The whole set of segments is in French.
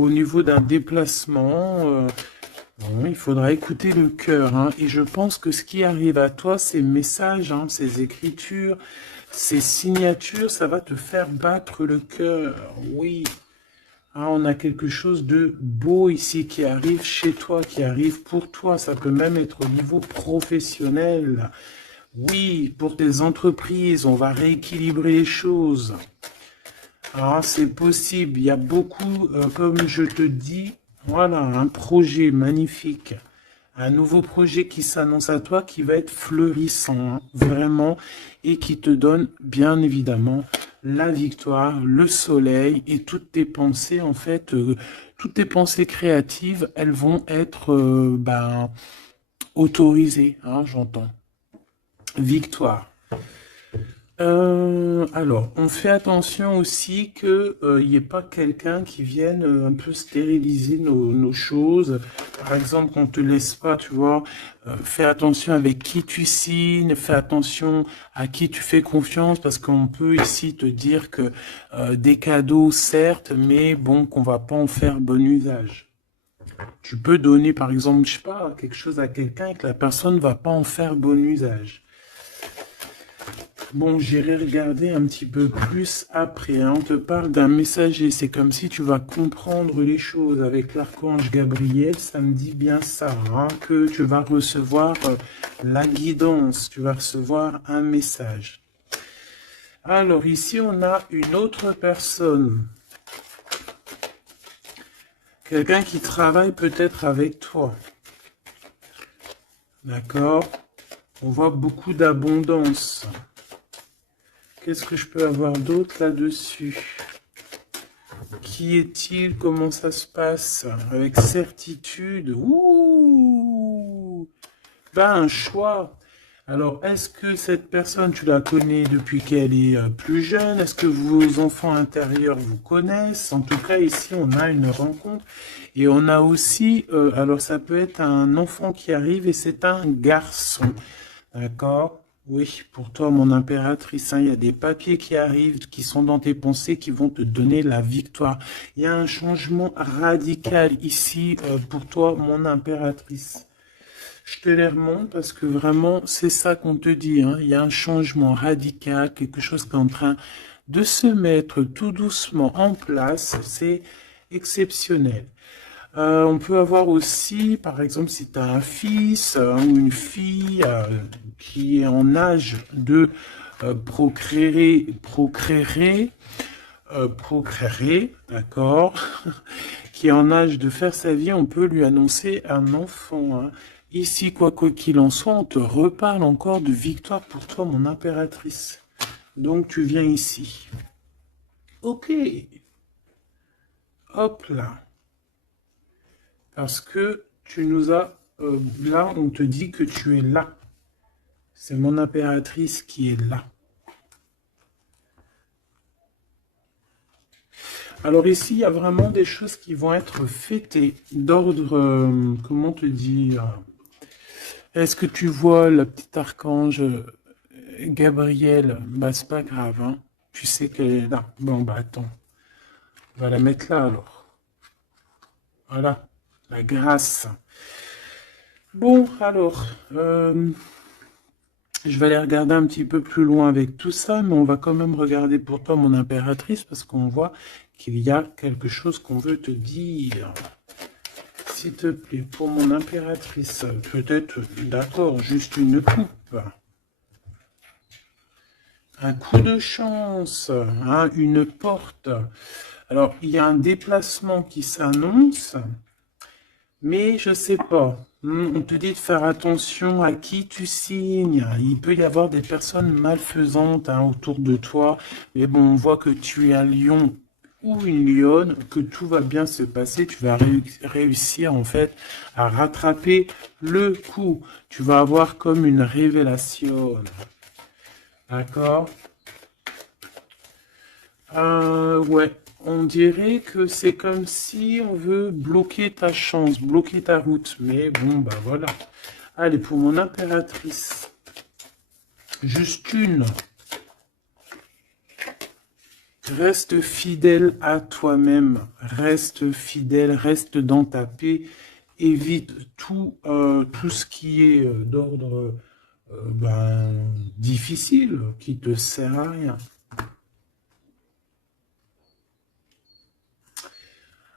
au niveau d'un déplacement, bon, il faudra écouter le cœur, hein. Et je pense que ce qui arrive à toi, ces messages, hein, ces écritures, ces signatures, ça va te faire battre le cœur. Oui. Ah, on a quelque chose de beau ici qui arrive chez toi, qui arrive pour toi. Ça peut même être au niveau professionnel. Oui, pour tes entreprises, on va rééquilibrer les choses. Ah, c'est possible. Il y a beaucoup, comme je te dis, voilà, un projet magnifique. Un nouveau projet qui s'annonce à toi, qui va être fleurissant, hein, vraiment, et qui te donne, bien évidemment, la victoire, le soleil, et toutes tes pensées, en fait, toutes tes pensées créatives, elles vont être, ben, autorisées, hein, j'entends. Victoire. Alors, on fait attention aussi que il n'y ait pas quelqu'un qui vienne un peu stériliser nos choses. Par exemple, qu'on te laisse pas, tu vois. Fais attention avec qui tu signes, fais attention à qui tu fais confiance, parce qu'on peut ici te dire que des cadeaux, certes, mais bon, qu'on va pas en faire bon usage. Tu peux donner, par exemple, je sais pas, quelque chose à quelqu'un et que la personne va pas en faire bon usage. Bon, j'irai regarder un petit peu plus après, hein. On te parle d'un messager. C'est comme si tu vas comprendre les choses avec l'archange Gabriel. Ça me dit bien ça, hein, que tu vas recevoir la guidance. Tu vas recevoir un message. Alors ici, on a une autre personne. Quelqu'un qui travaille peut-être avec toi. D'accord? On voit beaucoup d'abondance. Qu'est-ce que je peux avoir d'autre là-dessus? Qui est-il? Comment ça se passe? Avec certitude. Ouh! Ben, un choix. Alors, est-ce que cette personne, tu la connais depuis qu'elle est plus jeune? Est-ce que vos enfants intérieurs vous connaissent? En tout cas, ici, on a une rencontre. Et on a aussi, alors ça peut être un enfant qui arrive et c'est un garçon. D'accord? Oui, pour toi, mon impératrice, hein, il y a des papiers qui arrivent, qui sont dans tes pensées, qui vont te donner la victoire. Il y a un changement radical ici pour toi, mon impératrice. Je te les remonte parce que vraiment, c'est ça qu'on te dit, hein. Il y a un changement radical, quelque chose qui est en train de se mettre tout doucement en place. C'est exceptionnel. On peut avoir aussi, par exemple, si tu as un fils ou une fille qui est en âge de procréer, d'accord, qui est en âge de faire sa vie, on peut lui annoncer un enfant, hein. Ici, quoi qu'il en soit, on te reparle encore de victoire pour toi, mon impératrice. Donc, tu viens ici. Ok. Hop là. Parce que tu nous as... là, on te dit que tu es là. C'est mon impératrice qui est là. Alors ici, il y a vraiment des choses qui vont être fêtées d'ordre, comment te dire? Est-ce que tu vois la petite archange Gabrielle? Bah, c'est pas grave, hein. Tu sais qu'elle est là. Bon, bah attends. On va la mettre là alors. Voilà. La grâce. Bon, alors, je vais aller regarder un petit peu plus loin avec tout ça, mais on va quand même regarder pour toi, mon impératrice, parce qu'on voit qu'il y a quelque chose qu'on veut te dire. S'il te plaît, pour mon impératrice, peut-être, d'accord, juste une coupe. Un coup de chance, hein, une porte. Alors, il y a un déplacement qui s'annonce, mais je sais pas. On te dit de faire attention à qui tu signes. Il peut y avoir des personnes malfaisantes, hein, autour de toi. Mais bon, on voit que tu es un lion ou une lionne, que tout va bien se passer. Tu vas réussir en fait à rattraper le coup. Tu vas avoir comme une révélation. D'accord? Ouais. On dirait que c'est comme si on veut bloquer ta chance, bloquer ta route. Mais bon, bah voilà. Allez, pour mon impératrice. Juste une. Reste fidèle à toi-même, reste fidèle, reste dans ta paix, évite tout ce qui est d'ordre difficile, qui te sert à rien.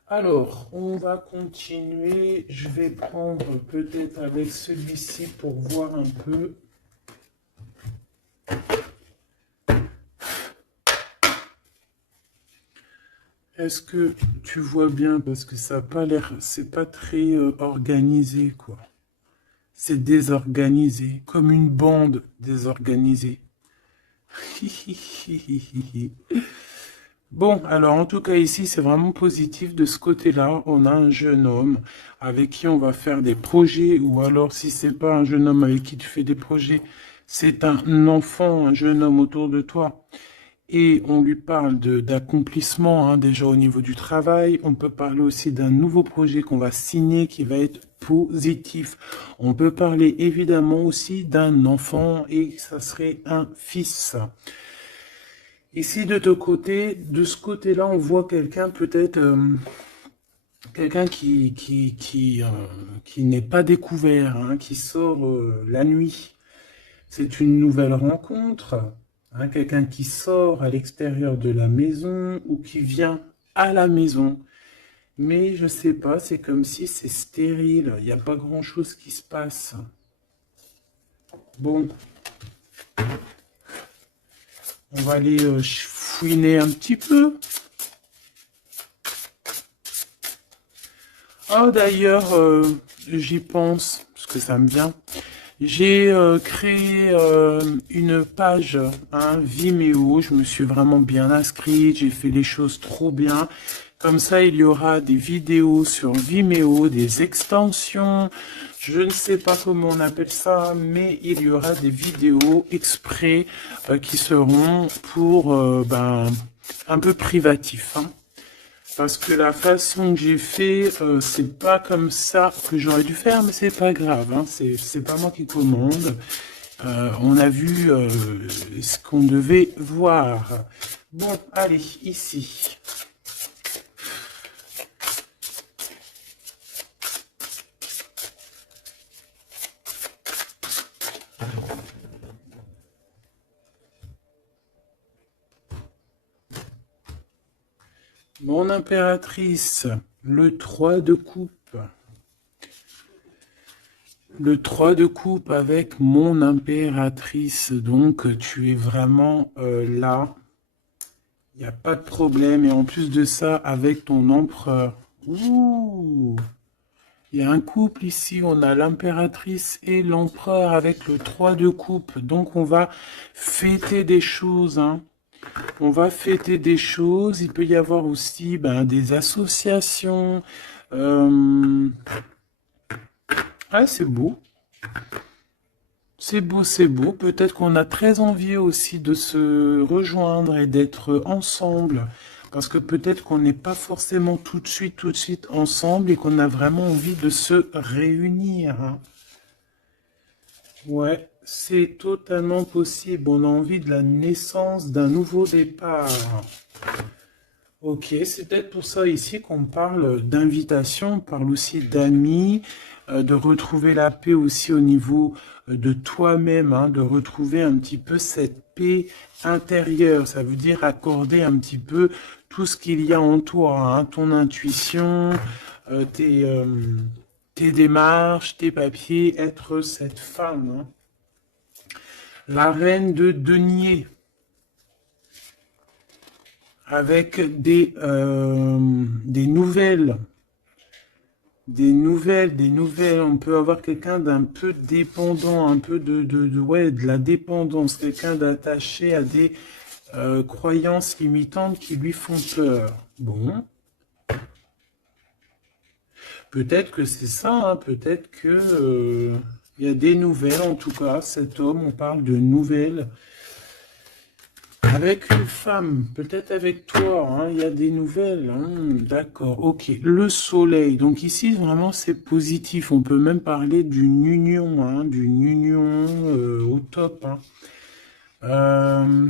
Alors, on va continuer. Je vais prendre peut-être avec celui-ci pour voir un peu. Est-ce que tu vois bien? Parce que ça n'a pas l'air, c'est pas très organisé, quoi. C'est désorganisé, comme une bande désorganisée. Bon, alors en tout cas ici, c'est vraiment positif. De ce côté-là, on a un jeune homme avec qui on va faire des projets, ou alors si c'est pas un jeune homme avec qui tu fais des projets, c'est un enfant, un jeune homme autour de toi. Et on lui parle d'accomplissement, hein, déjà au niveau du travail. On peut parler aussi d'un nouveau projet qu'on va signer qui va être positif. On peut parler évidemment aussi d'un enfant et ça serait un fils. Ici de ce côté-là, on voit quelqu'un peut-être, quelqu'un qui n'est pas découvert, hein, qui sort la nuit. C'est une nouvelle rencontre, hein, quelqu'un qui sort à l'extérieur de la maison ou qui vient à la maison. Mais je sais pas, c'est comme si c'est stérile, il n'y a pas grand-chose qui se passe. Bon, on va aller fouiner un petit peu. Ah d'ailleurs, j'y pense, parce que ça me vient. J'ai créé une page, hein, Vimeo. Je me suis vraiment bien inscrite. J'ai fait les choses trop bien. Comme ça, il y aura des vidéos sur Vimeo, des extensions. Je ne sais pas comment on appelle ça, mais il y aura des vidéos exprès qui seront pour un peu privatif, hein. Parce que la façon que j'ai fait, c'est pas comme ça que j'aurais dû faire, mais c'est pas grave, hein, c'est pas moi qui commande. On a vu ce qu'on devait voir. Bon, allez, ici. Mon impératrice, le 3 de coupe. Le 3 de coupe avec mon impératrice. Donc, tu es vraiment là. Il n'y a pas de problème. Et en plus de ça, avec ton empereur. Ouh! Il y a un couple ici. On a l'impératrice et l'empereur avec le 3 de coupe. Donc, on va fêter des choses, hein. On va fêter des choses. Il peut y avoir aussi des associations. Ah, c'est beau. C'est beau, c'est beau. Peut-être qu'on a très envie aussi de se rejoindre et d'être ensemble. Parce que peut-être qu'on n'est pas forcément tout de suite ensemble et qu'on a vraiment envie de se réunir, hein. Ouais, c'est totalement possible. On a envie de la naissance d'un nouveau départ. Ok, c'est peut-être pour ça ici qu'on parle d'invitation, on parle aussi d'amis, de retrouver la paix aussi au niveau de toi-même, hein, de retrouver un petit peu cette paix intérieure. Ça veut dire accorder un petit peu tout ce qu'il y a en toi, hein, ton intuition, tes démarches, tes papiers, être cette femme, hein. La reine de denier. Avec des nouvelles. Des nouvelles. On peut avoir quelqu'un d'un peu dépendant, un peu de la dépendance, quelqu'un d'attaché à des croyances limitantes qui lui font peur. Bon. Peut-être que c'est ça, hein, peut-être que il y a des nouvelles, en tout cas, cet homme, on parle de nouvelles. Avec une femme, peut-être avec toi, hein, il y a des nouvelles, hein, d'accord, ok. Le soleil, donc ici vraiment c'est positif, on peut même parler d'une union, hein, au top, hein.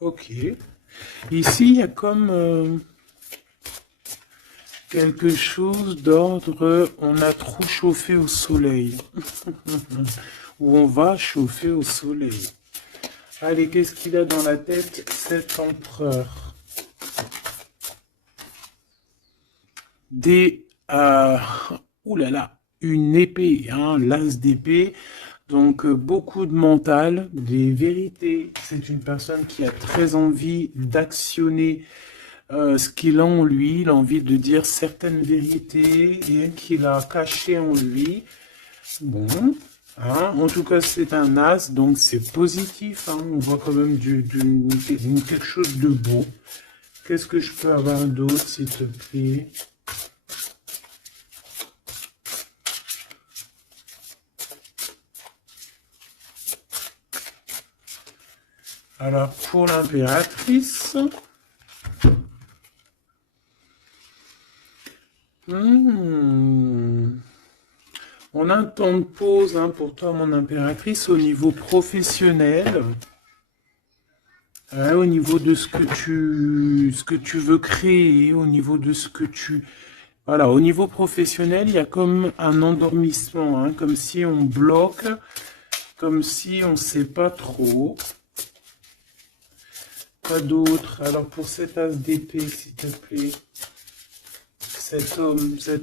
Ok. Ici, il y a comme quelque chose d'ordre, on a trop chauffé au soleil. Ou on va chauffer au soleil. Allez, qu'est-ce qu'il a dans la tête, cet empereur? Des... ouh là là, une épée, hein, l'as d'épée. Donc, beaucoup de mental, des vérités. C'est une personne qui a très envie d'actionner ce qu'il a en lui. Il a envie de dire certaines vérités et qu'il a cachées en lui. Bon, hein, en tout cas, c'est un as, donc c'est positif. Hein, on voit quand même quelque chose de beau. Qu'est-ce que je peux avoir d'autre, s'il te plaît? Alors, pour l'impératrice... On a un temps de pause hein, pour toi, mon impératrice, au niveau professionnel, hein, au niveau de ce que tu veux créer, au niveau de ce que tu... Voilà, au niveau professionnel, il y a comme un endormissement, hein, comme si on bloque, comme si on ne sait pas trop. Pas d'autre. Alors pour cet as d'épée, s'il te plaît. Cet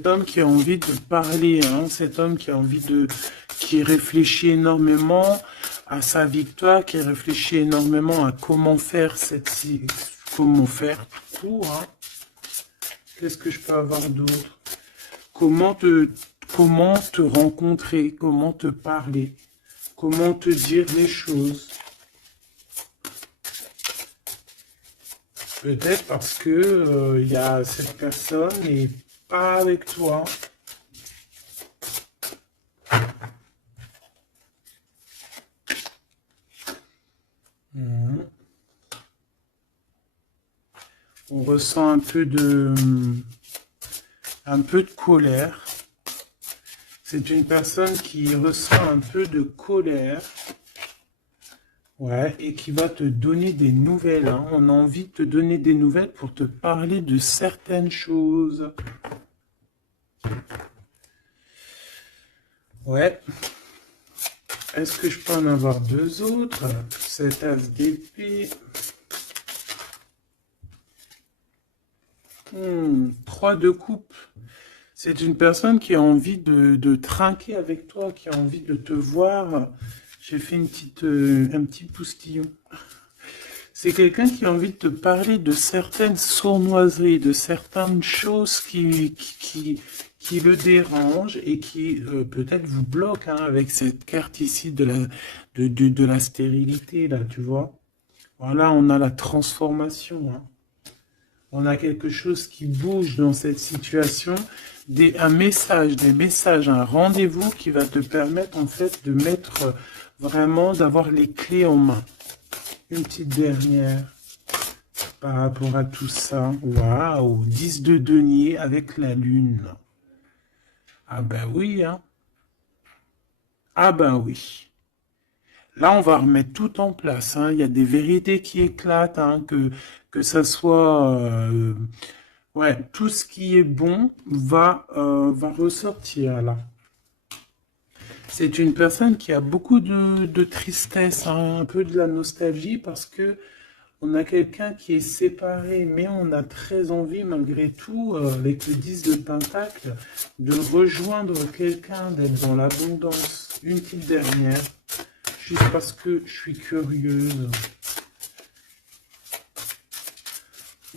homme qui a envie de parler, hein, cet homme qui a envie de, qui réfléchit énormément à sa victoire, qui réfléchit énormément à comment faire comment faire tout, hein. Qu'est-ce que je peux avoir d'autre? Comment te rencontrer, comment te parler, comment te dire les choses. Peut-être parce que il y a cette personne n'est pas avec toi. On ressent un peu de colère. C'est une personne qui ressent un peu de colère. Ouais, et qui va te donner des nouvelles. Hein. On a envie de te donner des nouvelles pour te parler de certaines choses. Ouais. Est-ce que je peux en avoir deux autres? Cet as d'épée. 3 de coupe. C'est une personne qui a envie de trinquer avec toi, qui a envie de te voir. J'ai fait un petit poustillon. C'est quelqu'un qui a envie de te parler de certaines sournoiseries, de certaines choses qui le dérangent et qui peut-être vous bloquent hein, avec cette carte ici de la stérilité, là, tu vois. Voilà, on a la transformation. Hein. On a quelque chose qui bouge dans cette situation. Des messages, un rendez-vous qui va te permettre en fait de mettre vraiment, d'avoir les clés en main. Une petite dernière par rapport à tout ça. Waouh, 10 de denier avec la lune. Ah ben oui, hein. Ah ben oui. Là, on va remettre tout en place. Hein. Il y a des vérités qui éclatent, hein, que ça soit... ouais, tout ce qui est bon va ressortir là. C'est une personne qui a beaucoup de tristesse, hein, un peu de la nostalgie, parce que on a quelqu'un qui est séparé, mais on a très envie, malgré tout, avec le 10 de Pentacle, de rejoindre quelqu'un, d'être dans l'abondance. Une petite dernière, juste parce que je suis curieuse.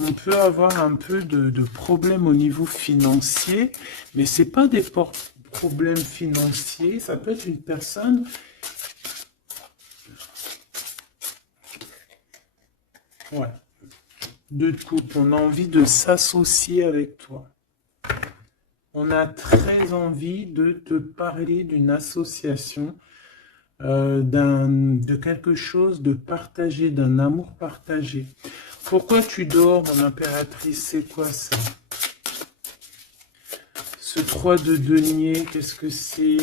On peut avoir un peu de problèmes au niveau financier, mais c'est pas des problèmes financiers, ça peut être une personne... Ouais. Deux de coupe, on a envie de s'associer avec toi. On a très envie de te parler d'une association, de quelque chose de partagé, d'un amour partagé. Pourquoi tu dors, mon impératrice? C'est quoi ça? Ce 3 de denier, qu'est-ce que c'est?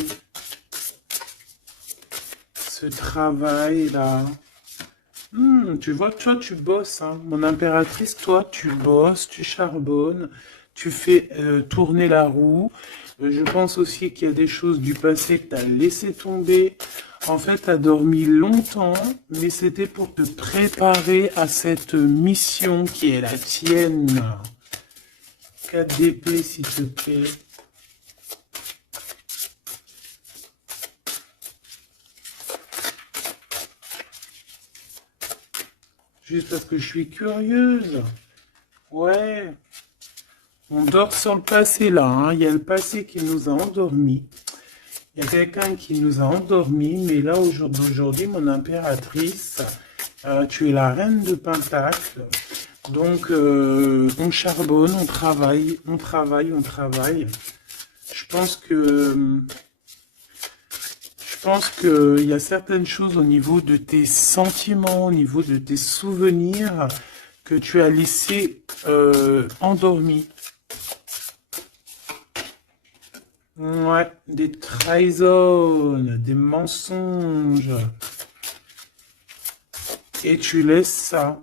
ce travail-là. Tu vois, toi, tu bosses, hein. Mon impératrice, toi, tu bosses, tu charbonnes, tu fais tourner la roue. Je pense aussi qu'il y a des choses du passé que tu as laissé tomber. En fait, tu as dormi longtemps, mais c'était pour te préparer à cette mission qui est la tienne. 4 d'épée, s'il te plaît. Juste parce que je suis curieuse. Ouais. On dort sur le passé là, hein. Il y a le passé qui nous a endormis. Il y a quelqu'un qui nous a endormis, mais là aujourd'hui, mon impératrice, tu es la reine de Pentacle. Donc on charbonne, on travaille, on travaille, on travaille. Je pense que il y a certaines choses au niveau de tes sentiments, au niveau de tes souvenirs que tu as laissé endormis. Ouais, des trahisons, des mensonges. Et tu laisses ça,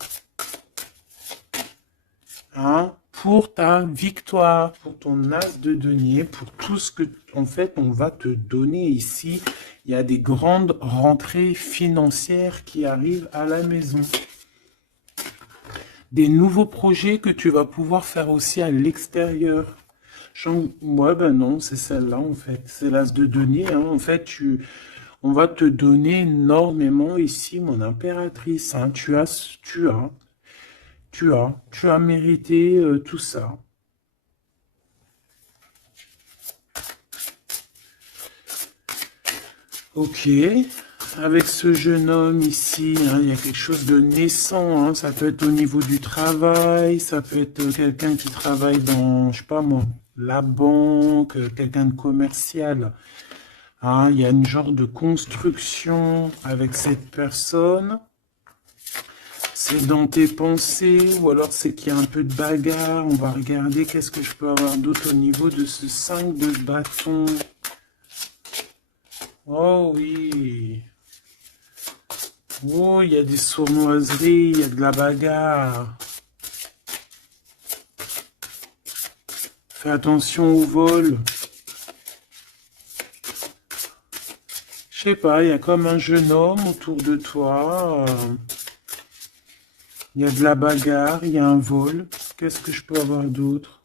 hein, pour ta victoire, pour ton as de denier, pour tout ce que, en fait, on va te donner ici. Il y a des grandes rentrées financières qui arrivent à la maison. Des nouveaux projets que tu vas pouvoir faire aussi à l'extérieur. Ouais, ben non, c'est celle-là, en fait. C'est l'as de denier, hein. En fait, on va te donner énormément ici, mon impératrice, hein. Tu as mérité tout ça. Ok, avec ce jeune homme ici, hein, il y a quelque chose de naissant, hein. Ça peut être au niveau du travail, ça peut être quelqu'un qui travaille dans, je sais pas moi, la banque, quelqu'un de commercial. Hein, il y a une genre de construction avec cette personne. C'est dans tes pensées, ou alors c'est qu'il y a un peu de bagarre. On va regarder qu'est-ce que je peux avoir d'autre au niveau de ce 5 de bâton. Oh oui. Oh, il y a des sournoiseries, il y a de la bagarre. Fais attention au vol. Je sais pas, il y a comme un jeune homme autour de toi. Il y a de la bagarre, il y a un vol. Qu'est-ce que je peux avoir d'autre?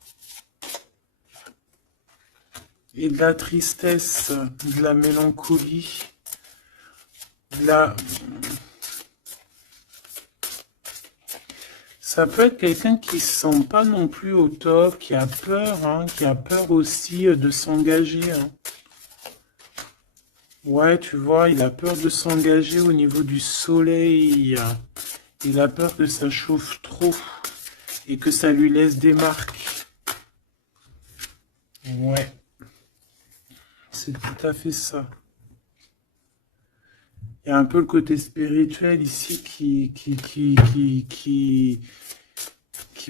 Et de la tristesse, de la mélancolie, de la... Ça peut être quelqu'un qui se sent pas non plus au top, qui a peur, hein, qui a peur aussi de s'engager, hein. Ouais, tu vois, il a peur de s'engager au niveau du soleil. Il a peur que ça chauffe trop et que ça lui laisse des marques. Ouais, c'est tout à fait ça. Il y a un peu le côté spirituel ici qui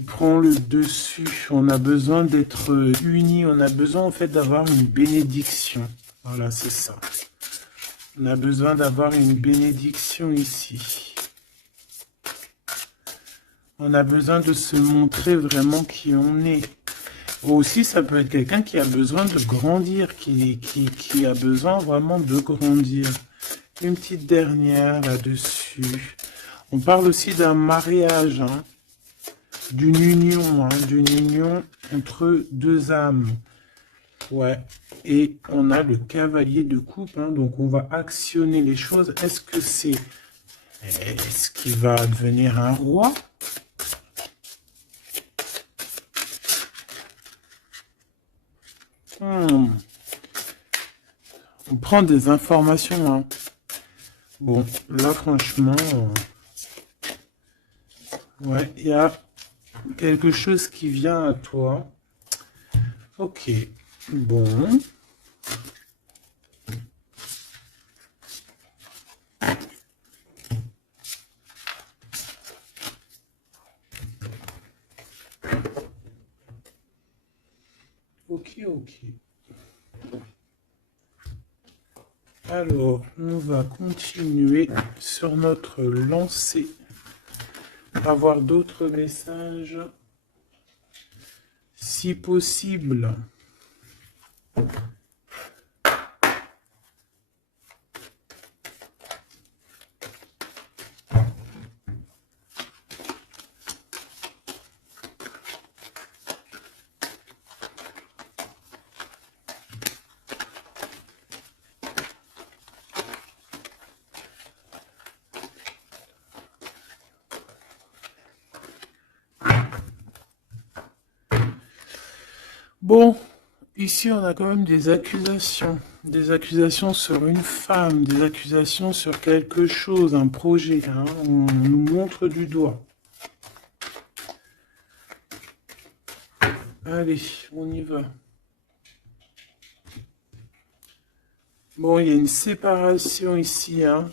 prend le dessus. On a besoin d'être unis. On a besoin en fait d'avoir une bénédiction. Voilà, c'est ça. On a besoin d'avoir une bénédiction ici. On a besoin de se montrer vraiment qui on est. Aussi, ça peut être quelqu'un qui a besoin de grandir, qui a besoin vraiment de grandir. Une petite dernière là-dessus. On parle aussi d'un mariage, hein, d'une union entre deux âmes. Ouais. Et on a le cavalier de coupe, hein, donc on va actionner les choses. Est-ce qu'il va devenir un roi? On prend des informations, hein. Bon, là, franchement, ouais, il y a quelque chose qui vient à toi. Ok, bon. Ok, ok. Alors, on va continuer sur notre lancée. Avoir d'autres messages, si possible. Bon, ici on a quand même des accusations sur une femme, des accusations sur quelque chose, un projet, hein, on nous montre du doigt. Allez, on y va. Bon, il y a une séparation ici, hein,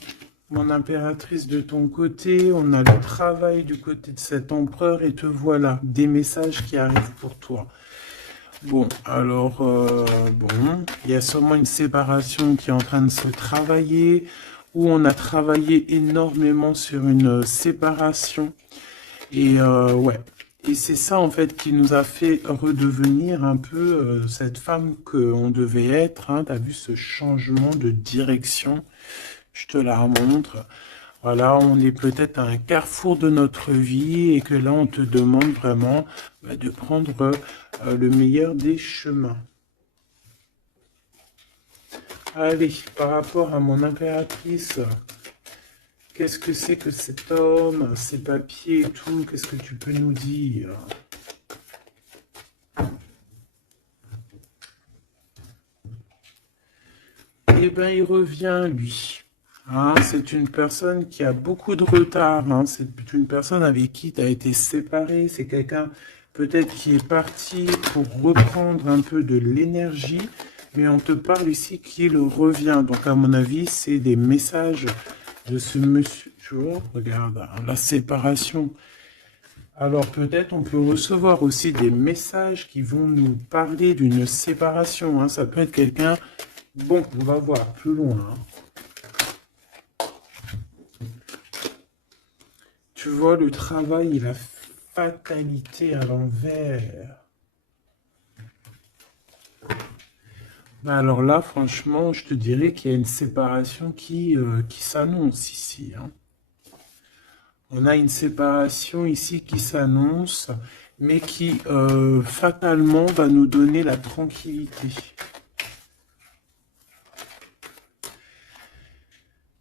mon impératrice de ton côté, on a le travail du côté de cet empereur et te voilà, des messages qui arrivent pour toi. Bon, alors, bon, il y a sûrement une séparation qui est en train de se travailler, où on a travaillé énormément sur une séparation. Et ouais, et c'est ça en fait qui nous a fait redevenir un peu cette femme qu'on devait être. Hein. Tu as vu ce changement de direction, je te la remontre. Voilà, on est peut-être à un carrefour de notre vie et que là, on te demande vraiment de prendre le meilleur des chemins. Allez, par rapport à mon impératrice, qu'est-ce que c'est que cet homme, ses papiers et tout, qu'est-ce que tu peux nous dire? Eh bien, il revient, lui. Hein, c'est une personne qui a beaucoup de retard. Hein, c'est une personne avec qui tu as été séparé. C'est quelqu'un peut-être qui est parti pour reprendre un peu de l'énergie. Mais on te parle ici qu'il revient. Donc, à mon avis, c'est des messages de ce monsieur. Tu vois, regarde, hein, la séparation. Alors, peut-être on peut recevoir aussi des messages qui vont nous parler d'une séparation. Hein. Ça peut être quelqu'un... Bon, on va voir plus loin. Hein. Tu vois, le travail et la fatalité à l'envers. Alors là, franchement, je te dirais qu'il y a une séparation qui s'annonce ici. Hein. On a une séparation ici qui s'annonce, mais qui fatalement va nous donner la tranquillité.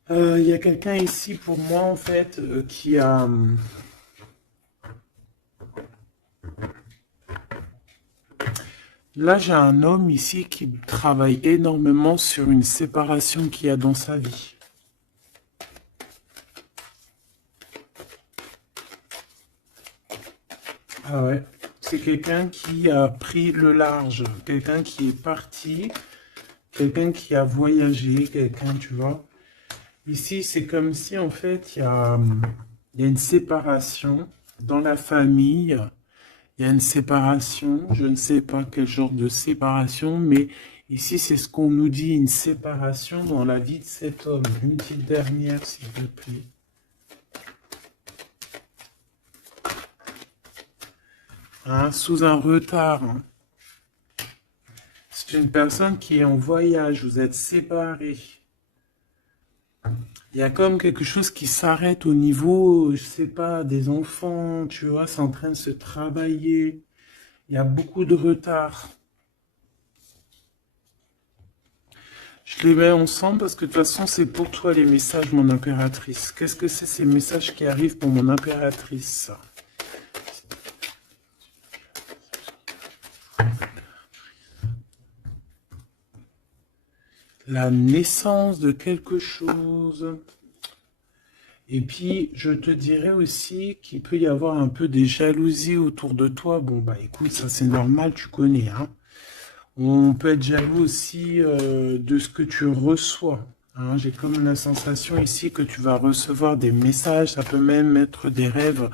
Il y a quelqu'un ici pour moi en fait qui a... Là j'ai un homme ici qui travaille énormément sur une séparation qu'il y a dans sa vie. Ah ouais, c'est quelqu'un qui a pris le large, quelqu'un qui est parti, quelqu'un qui a voyagé, quelqu'un, tu vois. Ici, c'est comme si, en fait, il y a une séparation dans la famille. Il y a une séparation. Je ne sais pas quel genre de séparation, mais ici, c'est ce qu'on nous dit, une séparation dans la vie de cet homme. Une petite dernière, s'il vous plaît. Hein, sous un retard. Hein. C'est une personne qui est en voyage. Vous êtes séparés. Il y a comme quelque chose qui s'arrête au niveau, je sais pas, des enfants, tu vois, c'est en train de se travailler. Il y a beaucoup de retard. Je les mets ensemble parce que de toute façon, c'est pour toi les messages, mon impératrice. Qu'est-ce que c'est ces messages qui arrivent pour mon impératrice? La naissance de quelque chose. Et puis, je te dirais aussi qu'il peut y avoir un peu des jalousies autour de toi. Bon, bah écoute, ça c'est normal, tu connais. Hein. On peut être jaloux aussi de ce que tu reçois. Hein. J'ai comme la sensation ici que tu vas recevoir des messages. Ça peut même être des rêves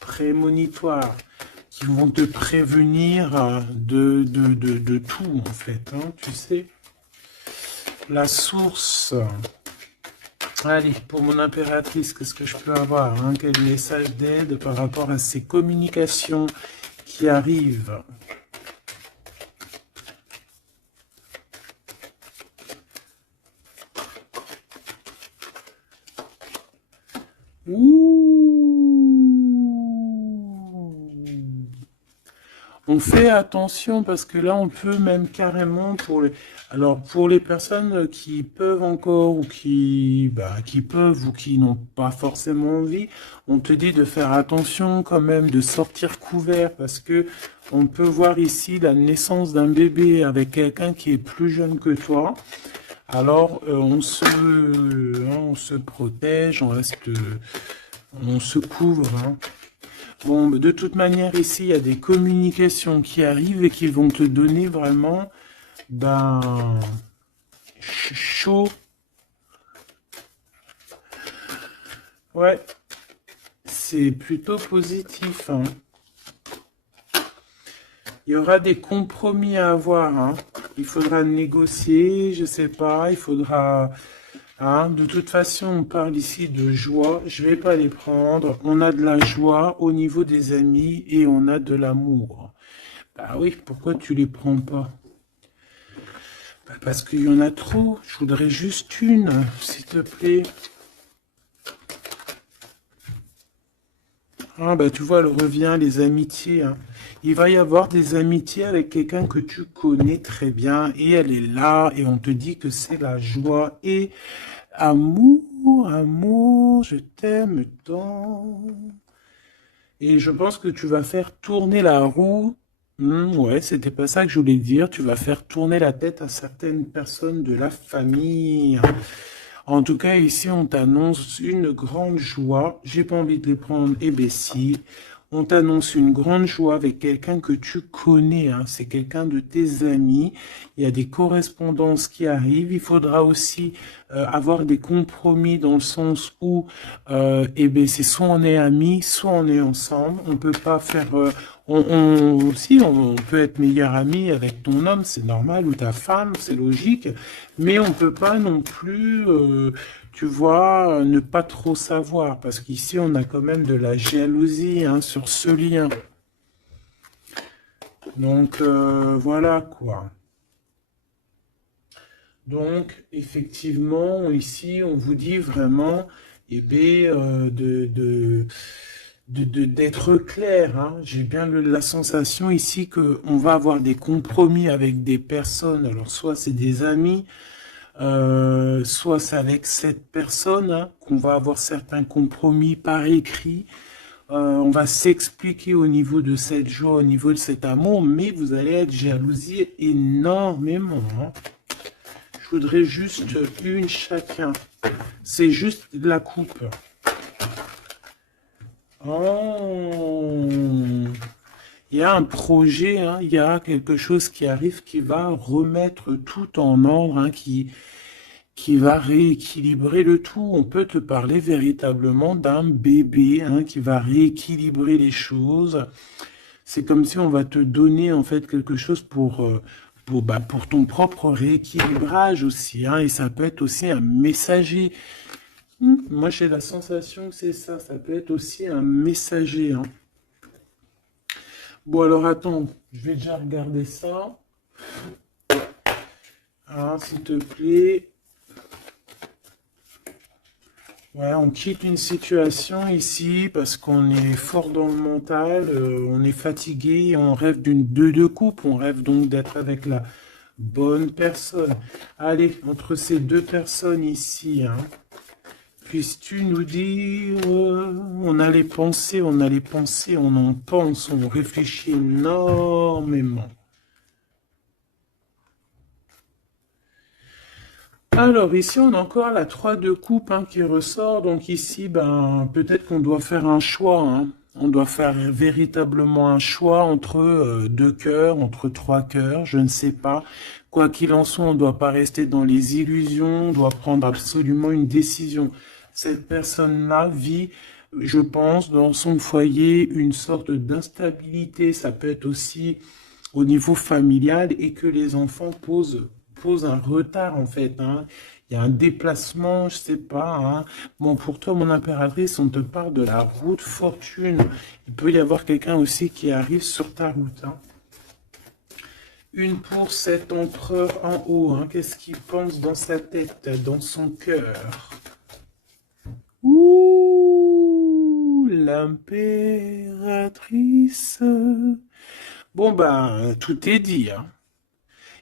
prémonitoires qui vont te prévenir de tout, en fait. Hein, tu sais. La source. Allez, pour mon impératrice, qu'est-ce que je peux avoir, hein? Quel message d'aide par rapport à ces communications qui arrivent? On fait attention parce que là, on peut même carrément alors pour les personnes qui peuvent encore ou qui peuvent ou qui n'ont pas forcément envie, on te dit de faire attention quand même, de sortir couvert parce que on peut voir ici la naissance d'un bébé avec quelqu'un qui est plus jeune que toi. Alors, on se protège, on se couvre, hein. Bon, de toute manière, ici, il y a des communications qui arrivent et qui vont te donner vraiment, chaud. Ouais, c'est plutôt positif, hein. Il y aura des compromis à avoir, hein. Il faudra négocier, je sais pas, il faudra... Hein, de toute façon, on parle ici de joie. Je vais pas les prendre. On a de la joie au niveau des amis et on a de l'amour. Bah oui, pourquoi tu les prends pas? Bah parce qu'il y en a trop. Je voudrais juste une, s'il te plaît. Ah bah tu vois, elle revient, les amitiés, hein. Il va y avoir des amitiés avec quelqu'un que tu connais très bien et elle est là et on te dit que c'est la joie et amour, amour, je t'aime tant. Et je pense que tu vas faire tourner la roue. Ouais, c'était pas ça que je voulais dire. Tu vas faire tourner la tête à certaines personnes de la famille. En tout cas, ici, on t'annonce une grande joie. J'ai pas envie de les prendre, eh ben si. On t'annonce une grande joie avec quelqu'un que tu connais, hein. C'est quelqu'un de tes amis. Il y a des correspondances qui arrivent. Il faudra aussi avoir des compromis dans le sens où, eh ben, c'est soit on est amis, soit on est ensemble. On peut pas faire, si on peut être meilleur ami avec ton homme, c'est normal, ou ta femme, c'est logique. Mais on peut pas non plus, tu vois, ne pas trop savoir, parce qu'ici, on a quand même de la jalousie, hein, sur ce lien. Donc, voilà, quoi. Donc, effectivement, ici, on vous dit vraiment, eh bien, d'être clair, hein. J'ai bien la sensation ici qu'on va avoir des compromis avec des personnes. Alors, soit c'est des amis, soit c'est avec cette personne, hein, qu'on va avoir certains compromis par écrit. On va s'expliquer au niveau de cette joie, au niveau de cet amour, mais vous allez être jalousie énormément, hein. Je voudrais juste une chacun. C'est juste de la coupe. Oh, il y a un projet, hein, il y a quelque chose qui arrive qui va remettre tout en ordre, hein, qui va rééquilibrer le tout. On peut te parler véritablement d'un bébé, hein, qui va rééquilibrer les choses. C'est comme si on va te donner en fait quelque chose pour ton propre rééquilibrage aussi, hein, et ça peut être aussi un messager. Moi, j'ai la sensation que c'est ça. Ça peut être aussi un messager, hein. Bon, alors attends, je vais déjà regarder ça. Hein, s'il te plaît. Ouais, on quitte une situation ici parce qu'on est fort dans le mental, on est fatigué, on rêve d'une deux coupe, on rêve donc d'être avec la bonne personne. Allez, entre ces deux personnes ici, hein, puisses-tu nous dire, on a les pensées, on a les pensées, on en pense, on réfléchit énormément. Alors ici, on a encore la 3 de coupe, hein, qui ressort. Donc ici, peut-être qu'on doit faire un choix, hein. On doit faire véritablement un choix entre deux cœurs, entre trois cœurs, je ne sais pas. Quoi qu'il en soit, on ne doit pas rester dans les illusions, on doit prendre absolument une décision. Cette personne-là vit, je pense, dans son foyer, une sorte d'instabilité. Ça peut être aussi au niveau familial et que les enfants posent pose un retard en fait, hein. Il y a un déplacement, je sais pas, hein. Bon, pour toi, mon impératrice, on te parle de la route fortune. Il peut y avoir quelqu'un aussi qui arrive sur ta route, hein. Une pour cet empereur en haut, hein. Qu'est-ce qu'il pense dans sa tête, dans son cœur? Ouh, l'impératrice. Bon, ben, tout est dit, hein.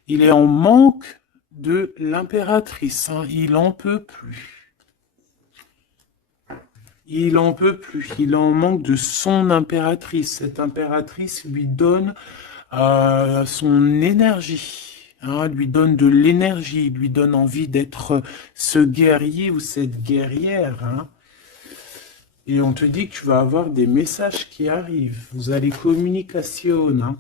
Il est en manque de l'impératrice, hein. Il en peut plus. Il en peut plus. Il en manque de son impératrice. Cette impératrice lui donne son énergie, hein, lui donne de l'énergie, lui donne envie d'être ce guerrier ou cette guerrière, hein. Et on te dit que tu vas avoir des messages qui arrivent. Vous allez communication, hein.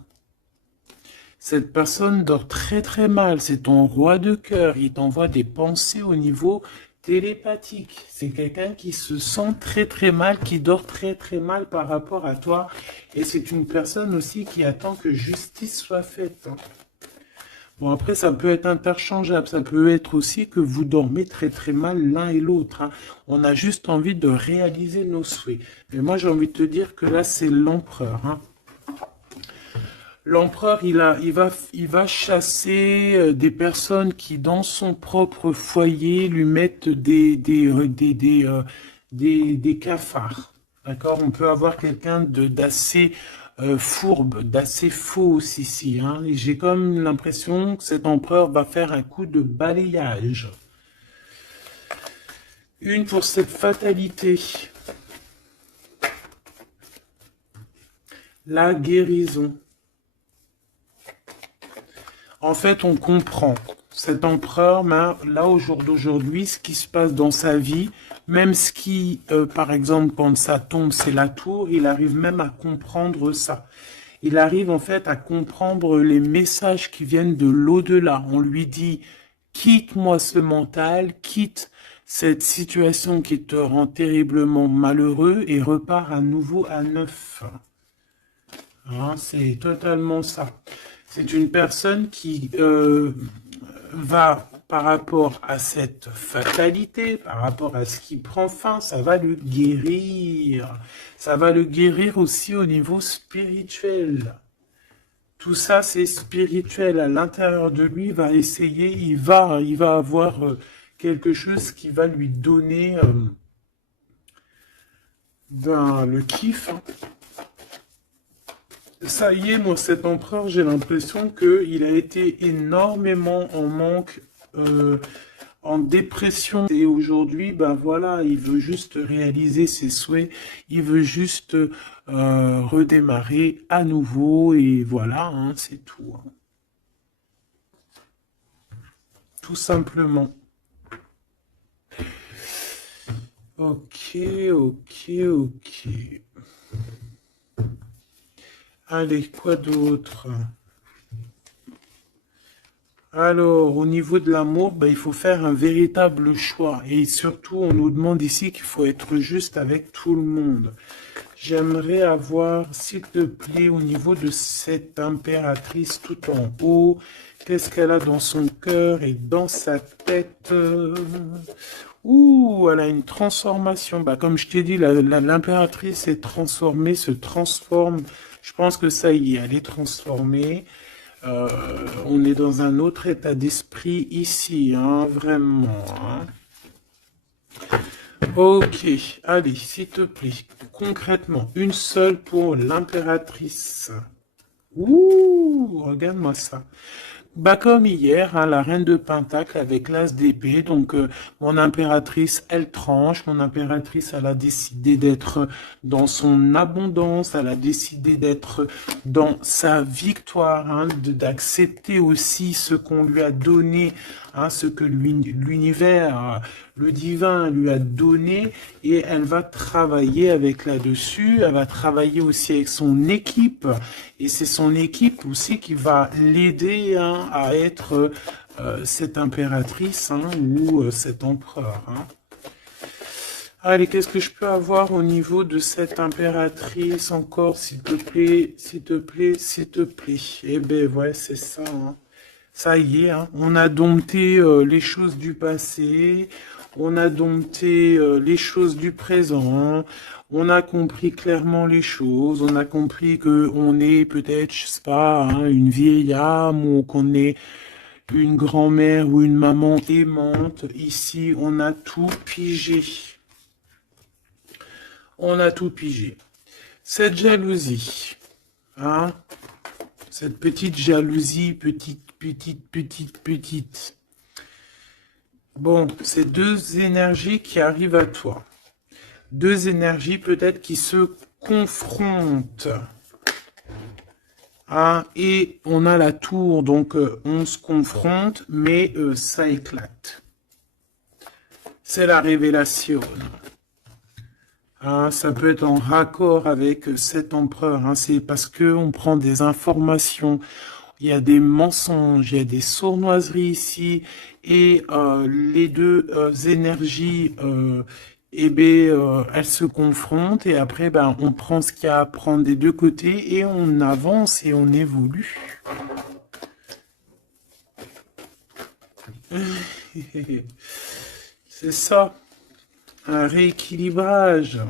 Cette personne dort très très mal. C'est ton roi de cœur. Il t'envoie des pensées au niveau télépathique. C'est quelqu'un qui se sent très très mal, qui dort très très mal par rapport à toi. Et c'est une personne aussi qui attend que justice soit faite, hein. Bon, après, ça peut être interchangeable. Ça peut être aussi que vous dormez très très mal l'un et l'autre, hein. On a juste envie de réaliser nos souhaits. Mais moi, j'ai envie de te dire que là, c'est l'empereur, hein. L'empereur, il va chasser des personnes qui, dans son propre foyer, lui mettent des cafards. D'accord? On peut avoir quelqu'un d'assez fourbe, d'assez faux ici, hein. Et j'ai comme l'impression que cet empereur va faire un coup de balayage. Une pour cette fatalité. La guérison. En fait, on comprend. Cet empereur, là, au jour d'aujourd'hui, ce qui se passe dans sa vie, même ce qui, par exemple, quand ça tombe, c'est la tour, il arrive même à comprendre ça. Il arrive, en fait, à comprendre les messages qui viennent de l'au-delà. On lui dit, quitte-moi ce mental, quitte cette situation qui te rend terriblement malheureux et repars à nouveau à neuf. Hein, c'est totalement ça. C'est une personne qui va, par rapport à cette fatalité, par rapport à ce qui prend fin, ça va le guérir. Ça va le guérir aussi au niveau spirituel. Tout ça, c'est spirituel. À l'intérieur de lui, il va essayer, il va avoir quelque chose qui va lui donner le kiff, hein. Ça y est, moi, cet empereur, j'ai l'impression qu'il a été énormément en manque, en dépression. Et aujourd'hui, ben voilà, il veut juste réaliser ses souhaits. Il veut juste redémarrer à nouveau. Et voilà, hein, c'est tout, hein. Tout simplement. Ok, ok, ok. Allez, quoi d'autre? Alors, au niveau de l'amour, ben, il faut faire un véritable choix. Et surtout, on nous demande ici qu'il faut être juste avec tout le monde. J'aimerais avoir, s'il te plaît, au niveau de cette impératrice tout en haut, qu'est-ce qu'elle a dans son cœur et dans sa tête? Ouh, elle a une transformation. Bah, comme je t'ai dit, l'impératrice est transformée, se transforme. Je pense que ça y est, elle est transformée. On est dans un autre état d'esprit ici, hein, vraiment, hein. Ok, allez, s'il te plaît, concrètement, une seule pour l'impératrice. Ouh, regarde-moi ça. Bah comme hier, hein, la reine de Pentacle avec l'as d'épée. Donc mon impératrice, elle tranche. Mon impératrice, elle a décidé d'être dans son abondance. Elle a décidé d'être dans sa victoire, hein, d'accepter aussi ce qu'on lui a donné, hein, ce que l'univers, le divin lui a donné. Et elle va travailler avec là-dessus. Elle va travailler aussi avec son équipe. Et c'est son équipe aussi qui va l'aider, hein, à être cette impératrice, hein, ou cet empereur, hein. Allez, qu'est-ce que je peux avoir au niveau de cette impératrice encore, s'il te plaît, s'il te plaît, s'il te plaît. Eh ben ouais, c'est ça, hein. Ça y est, hein, on a dompté les choses du passé, on a dompté les choses du présent, on a compris clairement les choses, on a compris que on est peut-être, je sais pas, hein, une vieille âme ou qu'on est une grand-mère ou une maman aimante. Ici, on a tout pigé. On a tout pigé. Cette jalousie, hein, cette petite jalousie, petite. Bon, c'est deux énergies qui arrivent à toi. Deux énergies peut-être qui se confrontent. Ah, et on a la tour, donc on se confronte, mais ça éclate. C'est la révélation. Ah, ça peut être en raccord avec cet empereur. Hein, c'est parce que on prend des informations. Il y a des mensonges, il y a des sournoiseries ici, et les deux énergies, elles se confrontent, et après, ben, on prend ce qu'il y a à prendre des deux côtés, et on avance et on évolue. C'est ça, un rééquilibrage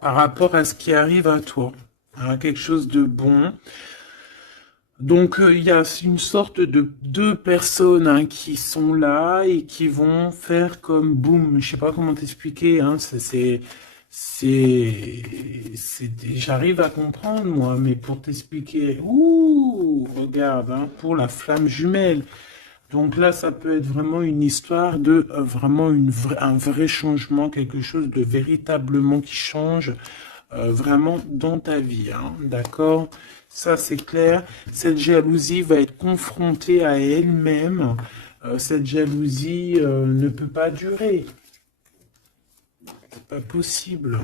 par rapport à ce qui arrive à toi, hein, quelque chose de bon. Donc il y a une sorte de deux personnes, hein, qui sont là et qui vont faire comme boum. Je sais pas comment t'expliquer. Hein, j'arrive à comprendre moi, mais pour t'expliquer, ouh, regarde, hein, pour la flamme jumelle. Donc là, ça peut être vraiment une histoire de vraiment un vrai changement, quelque chose de véritablement qui change vraiment dans ta vie, hein, d'accord? Ça, c'est clair. Cette jalousie va être confrontée à elle-même. Cette jalousie ne peut pas durer. C'est pas possible.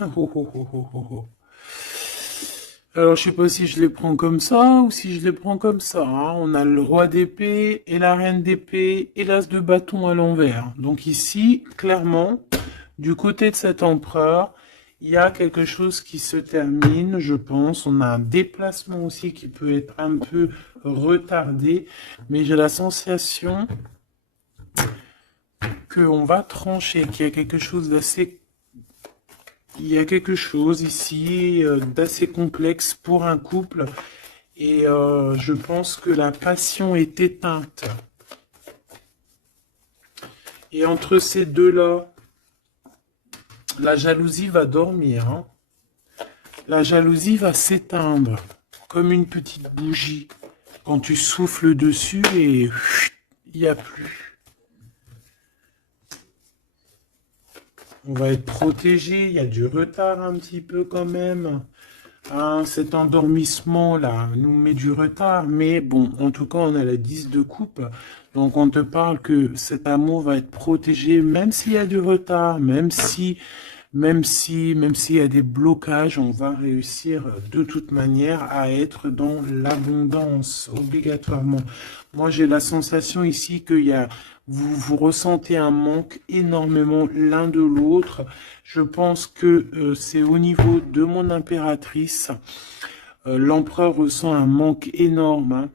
Oh, oh, oh, oh, oh, oh. Alors, je sais pas si je les prends comme ça ou si je les prends comme ça, hein. On a le roi d'épée et la reine d'épée et l'as de bâton à l'envers. Donc ici, clairement, du côté de cet empereur, il y a quelque chose qui se termine, je pense. On a un déplacement aussi qui peut être un peu retardé, mais j'ai la sensation qu'on va trancher, qu'il y a quelque chose d'assez... Il y a quelque chose ici d'assez complexe pour un couple, et je pense que la passion est éteinte. Et entre ces deux-là, la jalousie va dormir, hein. La jalousie va s'éteindre comme une petite bougie quand tu souffles dessus et il n'y a plus. On va être protégé, il y a du retard un petit peu quand même. Hein, cet endormissement-là nous met du retard, mais bon, en tout cas, on a la 10 de coupe. Donc, on te parle que cet amour va être protégé, même s'il y a du retard, même s'il y a des blocages, on va réussir de toute manière à être dans l'abondance, obligatoirement. Moi, j'ai la sensation ici qu'il y a, vous ressentez un manque énormément l'un de l'autre. Je pense que c'est au niveau de mon impératrice. L'empereur ressent un manque énorme, hein.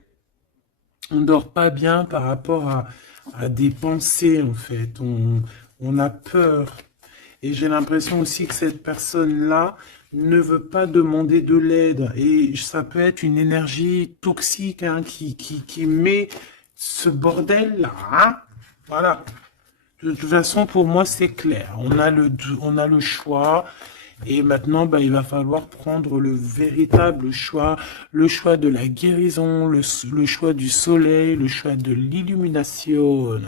On dort pas bien par rapport à des pensées, en fait. On a peur. Et j'ai l'impression aussi que cette personne-là ne veut pas demander de l'aide. Et ça peut être une énergie toxique, hein, qui met ce bordel-là, hein. Voilà. De toute façon, pour moi, c'est clair. On a le choix. Et maintenant, bah, il va falloir prendre le véritable choix. Le choix de la guérison, le choix du soleil, le choix de l'illumination.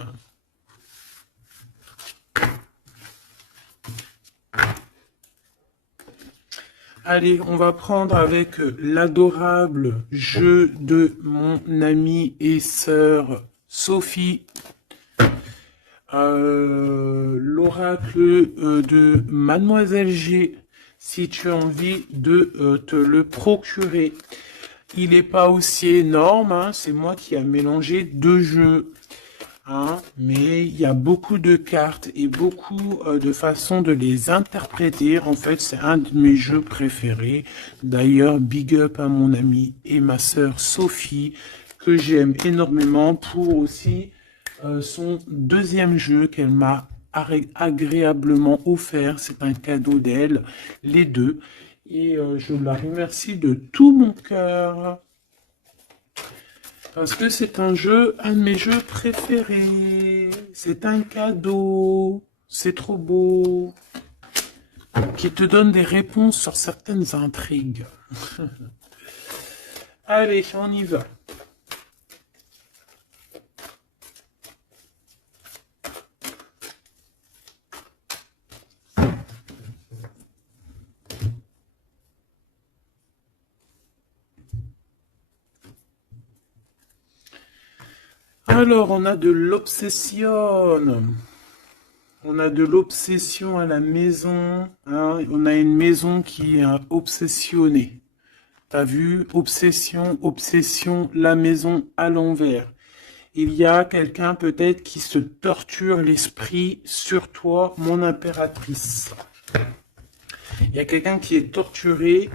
Allez, on va prendre avec l'adorable jeu de mon amie et sœur Sophie. L'oracle de Mademoiselle G, si tu as envie de te le procurer. Il n'est pas aussi énorme, hein, c'est moi qui a mélangé deux jeux. hein, mais il y a beaucoup de cartes et beaucoup de façons de les interpréter. En fait, c'est un de mes jeux préférés. D'ailleurs, big up à mon amie et ma sœur Sophie, que j'aime énormément pour aussi son deuxième jeu qu'elle m'a agréablement offert. C'est un cadeau d'elle, les deux. Et je la remercie de tout mon cœur. Parce que c'est un jeu, un de mes jeux préférés. C'est un cadeau. C'est trop beau. Qui te donne des réponses sur certaines intrigues. Allez, on y va. Alors, on a de l'obsession. On a de l'obsession à la maison. Hein. On a une maison qui est obsessionnée. T'as vu? Obsession, obsession, la maison à l'envers. Il y a quelqu'un peut-être qui se torture l'esprit sur toi, mon impératrice. Il y a quelqu'un qui est torturé,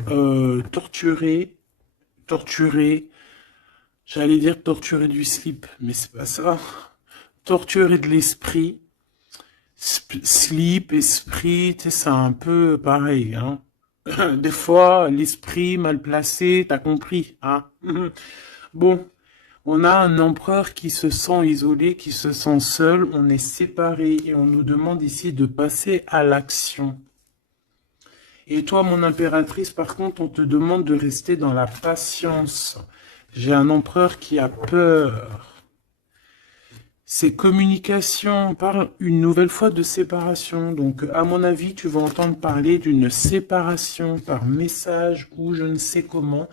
torturé. J'allais dire torturé du slip, mais c'est pas ça. Torturé de l'esprit. Slip, esprit, c'est un peu pareil, hein. Des fois, l'esprit mal placé, t'as compris, hein. Bon, on a un empereur qui se sent isolé, qui se sent seul, on est séparés et on nous demande ici de passer à l'action. Et toi, mon impératrice, par contre, on te demande de rester dans la patience. J'ai un empereur qui a peur. C'est communication, on parle une nouvelle fois de séparation. Donc, à mon avis, tu vas entendre parler d'une séparation par message ou je ne sais comment.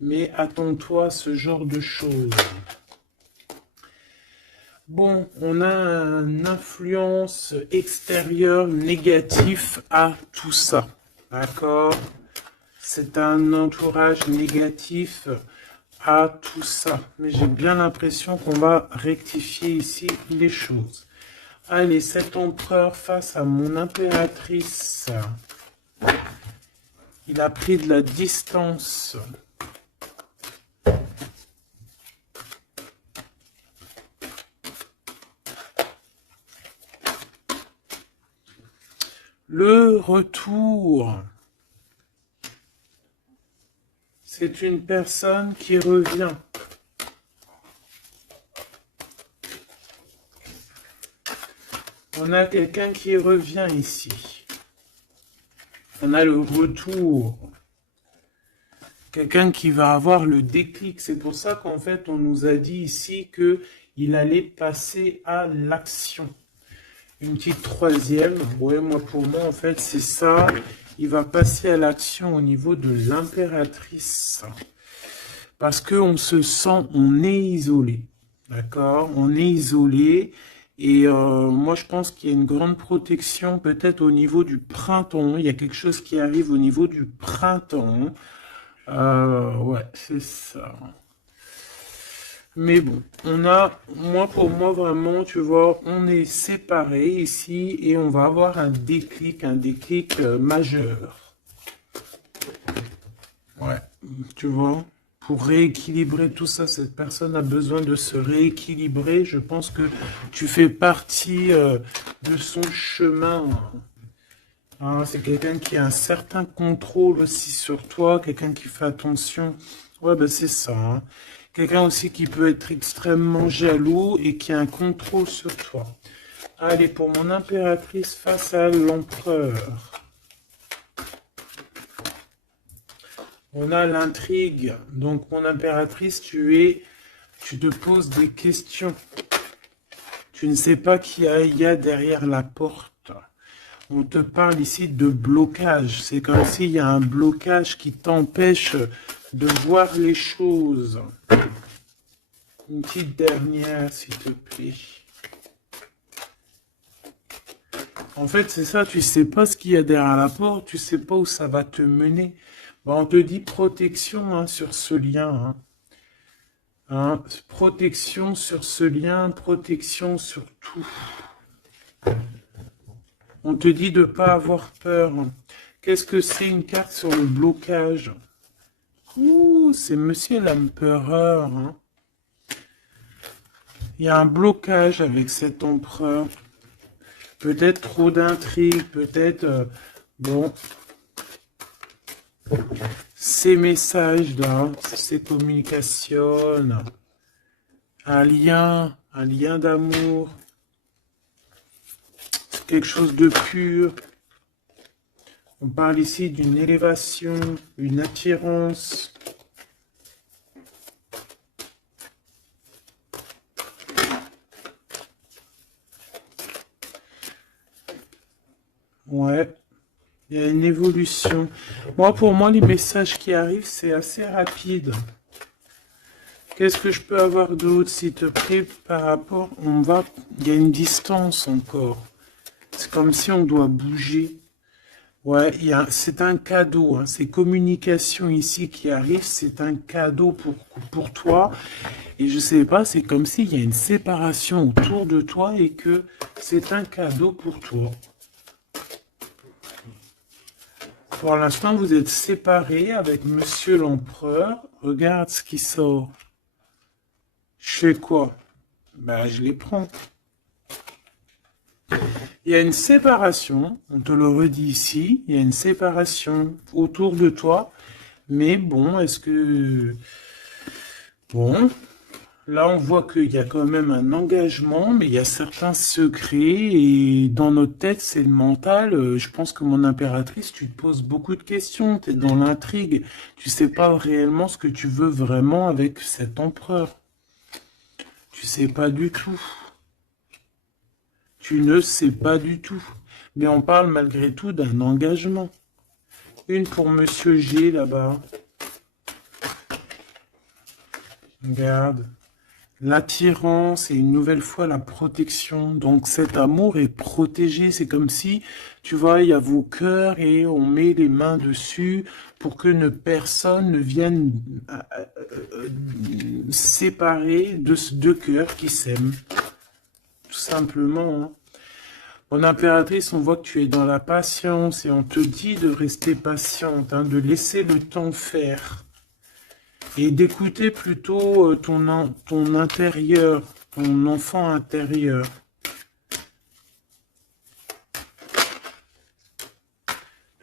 Mais attends-toi à ce genre de choses. Bon, on a une influence extérieure négative à tout ça. D'accord? C'est un entourage négatif à tout ça. Mais j'ai bien l'impression qu'on va rectifier ici les choses. Allez, cet empereur face à mon impératrice. Il a pris de la distance. Le retour. C'est une personne qui revient. On a quelqu'un qui revient ici. On a le retour. Quelqu'un qui va avoir le déclic. C'est pour ça qu'en fait, on nous a dit ici qu'il allait passer à l'action. Une petite troisième. Ouais, moi, pour moi, en fait, c'est ça. Il va passer à l'action au niveau de l'impératrice. Parce qu'on se sent, on est isolé. D'accord? On est isolé. Et moi, je pense qu'il y a une grande protection peut-être au niveau du printemps. Il y a quelque chose qui arrive au niveau du printemps. Ouais, c'est ça. Mais bon, on a, moi pour moi vraiment, tu vois, on est séparés ici et on va avoir un déclic majeur. Ouais, tu vois, pour rééquilibrer tout ça, cette personne a besoin de se rééquilibrer. Je pense que tu fais partie de son chemin. Hein, c'est quelqu'un qui a un certain contrôle aussi sur toi, quelqu'un qui fait attention. Ouais, ben c'est ça. Hein. Quelqu'un aussi qui peut être extrêmement jaloux et qui a un contrôle sur toi. Allez, pour mon impératrice face à l'empereur. On a l'intrigue. Donc, mon impératrice, tu te poses des questions. Tu ne sais pas qui il y a derrière la porte. On te parle ici de blocage. C'est comme s'il y a un blocage qui t'empêche de voir les choses. Une petite dernière, s'il te plaît. En fait, c'est ça, tu sais pas ce qu'il y a derrière la porte, tu sais pas où ça va te mener. Bon, on te dit protection hein, sur ce lien. Hein. Hein, protection sur ce lien, protection sur tout. On te dit de ne pas avoir peur. Qu'est-ce que c'est une carte sur le blocage? Ouh, c'est Monsieur l'Empereur. Hein. Il y a un blocage avec cet empereur. Peut-être trop d'intrigues, peut-être... bon, ces messages-là, ces communications, un lien d'amour, quelque chose de pur. On parle ici d'une élévation, une attirance. Ouais, il y a une évolution. Moi, pour moi, les messages qui arrivent, c'est assez rapide. Qu'est-ce que je peux avoir d'autre, s'il te plaît, par rapport... Il y a une distance encore. C'est comme si on doit bouger. Ouais, c'est un cadeau. Hein. Ces communications ici qui arrivent, c'est un cadeau pour toi. Et je sais pas, c'est comme s'il y a une séparation autour de toi et que c'est un cadeau pour toi. Pour l'instant, vous êtes séparés avec Monsieur l'Empereur. Regarde ce qui sort. Je fais quoi? Ben, je les prends. Il y a une séparation, on te le redit ici, il y a une séparation autour de toi. Mais bon, est-ce que... Bon, là on voit qu'il y a quand même un engagement, mais il y a certains secrets. Et dans notre tête, c'est le mental. Je pense que mon impératrice, tu te poses beaucoup de questions. Tu es dans l'intrigue. Tu sais pas réellement ce que tu veux vraiment avec cet empereur. Tu sais pas du tout. Tu ne sais pas du tout. Mais on parle malgré tout d'un engagement. Une pour Monsieur G là-bas. Regarde. L'attirance et une nouvelle fois la protection. Donc cet amour est protégé. C'est comme si, tu vois, il y a vos cœurs et on met les mains dessus pour que personne ne vienne séparer de ces deux cœurs qui s'aiment. Tout simplement. Hein. Mon impératrice, on voit que tu es dans la patience et on te dit de rester patiente, hein, de laisser le temps faire. Et d'écouter plutôt ton intérieur, ton enfant intérieur.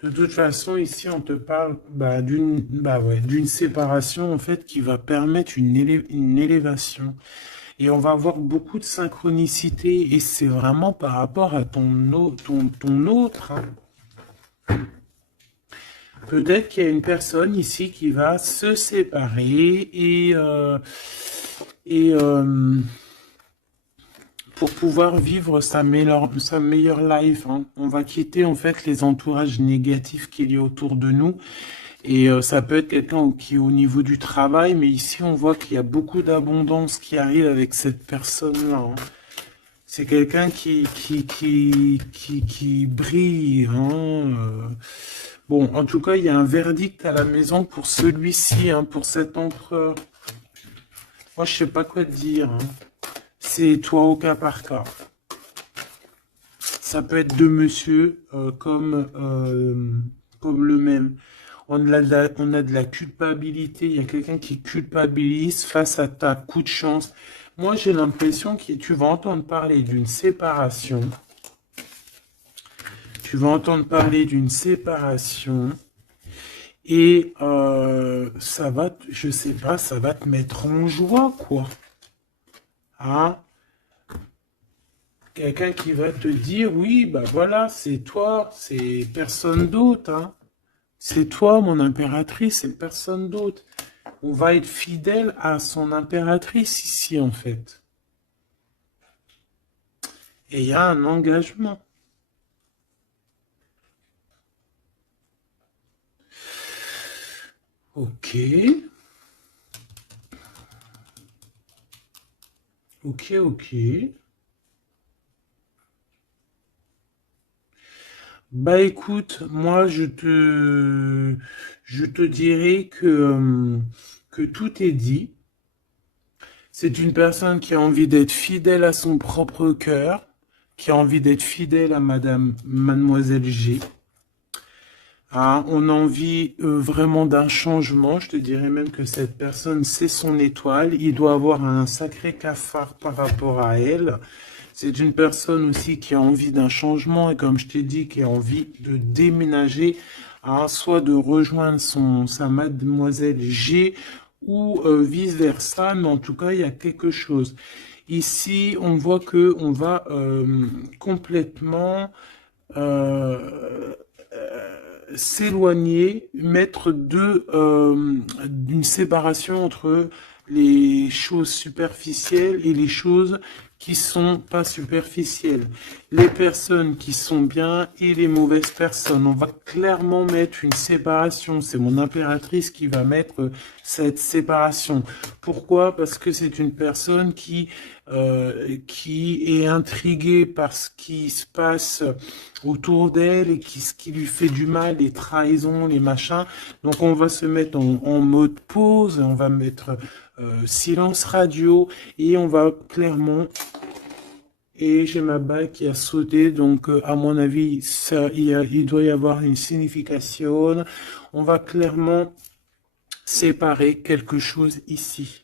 De toute façon, ici, on te parle d'une séparation, en fait, qui va permettre une élévation. Et on va avoir beaucoup de synchronicité. Et c'est vraiment par rapport à ton autre. Hein. Peut-être qu'il y a une personne ici qui va se séparer et pour pouvoir vivre sa meilleure life. Hein. On va quitter en fait les entourages négatifs qu'il y a autour de nous. Et ça peut être quelqu'un qui est au niveau du travail, mais ici on voit qu'il y a beaucoup d'abondance qui arrive avec cette personne-là. Hein. C'est quelqu'un qui brille. Hein. Bon, en tout cas, il y a un verdict à la maison pour celui-ci, hein, pour cet empereur. Moi, je sais pas quoi te dire. Hein. C'est toi au cas par cas. Ça peut être deux monsieur comme le même. On a de la culpabilité. Il y a quelqu'un qui culpabilise face à ta coup de chance. Moi, j'ai l'impression que tu vas entendre parler d'une séparation. Tu vas entendre parler d'une séparation. Et ça va, je sais pas, ça va te mettre en joie, quoi. Hein? Quelqu'un qui va te dire, oui, bah voilà, c'est toi, c'est personne d'autre. Hein? C'est toi, mon impératrice, c'est personne d'autre. On va être fidèle à son impératrice ici, en fait. Et il y a un engagement. Ok. Ok. Bah écoute, moi je te dirais que tout est dit. C'est une personne qui a envie d'être fidèle à son propre cœur, qui a envie d'être fidèle à Mademoiselle G. Ah, on a envie vraiment d'un changement. Je te dirais même que cette personne, c'est son étoile. Il doit avoir un sacré cafard par rapport à elle. C'est une personne aussi qui a envie d'un changement et comme je t'ai dit, qui a envie de déménager, hein, soit de rejoindre sa Mademoiselle G ou vice-versa. Mais en tout cas, il y a quelque chose. Ici, on voit que on va complètement s'éloigner, mettre d'une séparation entre les choses superficielles et les choses qui sont pas superficielles. Les personnes qui sont bien et les mauvaises personnes. On va clairement mettre une séparation. C'est mon impératrice qui va mettre cette séparation. Pourquoi? Parce que c'est une personne qui est intriguée par ce qui se passe autour d'elle et ce qui lui fait du mal, les trahisons, les machins. Donc on va se mettre en mode pause, on va mettre silence radio et on va clairement... Et j'ai ma bague qui a sauté, donc à mon avis, il doit y avoir une signification. On va clairement séparer quelque chose ici.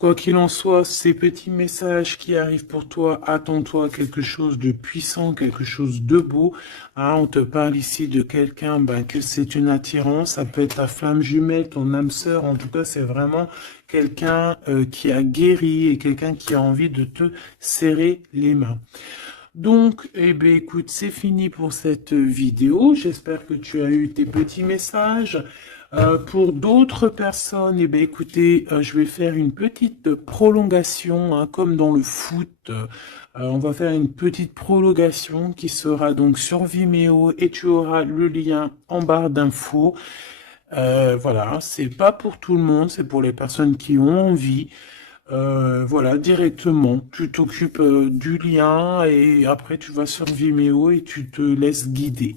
Quoi qu'il en soit, ces petits messages qui arrivent pour toi, attends-toi à quelque chose de puissant, quelque chose de beau. Hein, on te parle ici de quelqu'un, que c'est une attirance, ça peut être ta flamme jumelle, ton âme sœur, en tout cas c'est vraiment quelqu'un qui a guéri et quelqu'un qui a envie de te serrer les mains. Donc, eh bien, écoute, c'est fini pour cette vidéo. J'espère que tu as eu tes petits messages. Pour d'autres personnes, eh bien, écoutez, je vais faire une petite prolongation, hein, comme dans le foot. On va faire une petite prolongation qui sera donc sur Vimeo et tu auras le lien en barre d'infos. Voilà, c'est pas pour tout le monde, c'est pour les personnes qui ont envie. Voilà, directement, tu t'occupes du lien et après tu vas sur Vimeo et tu te laisses guider.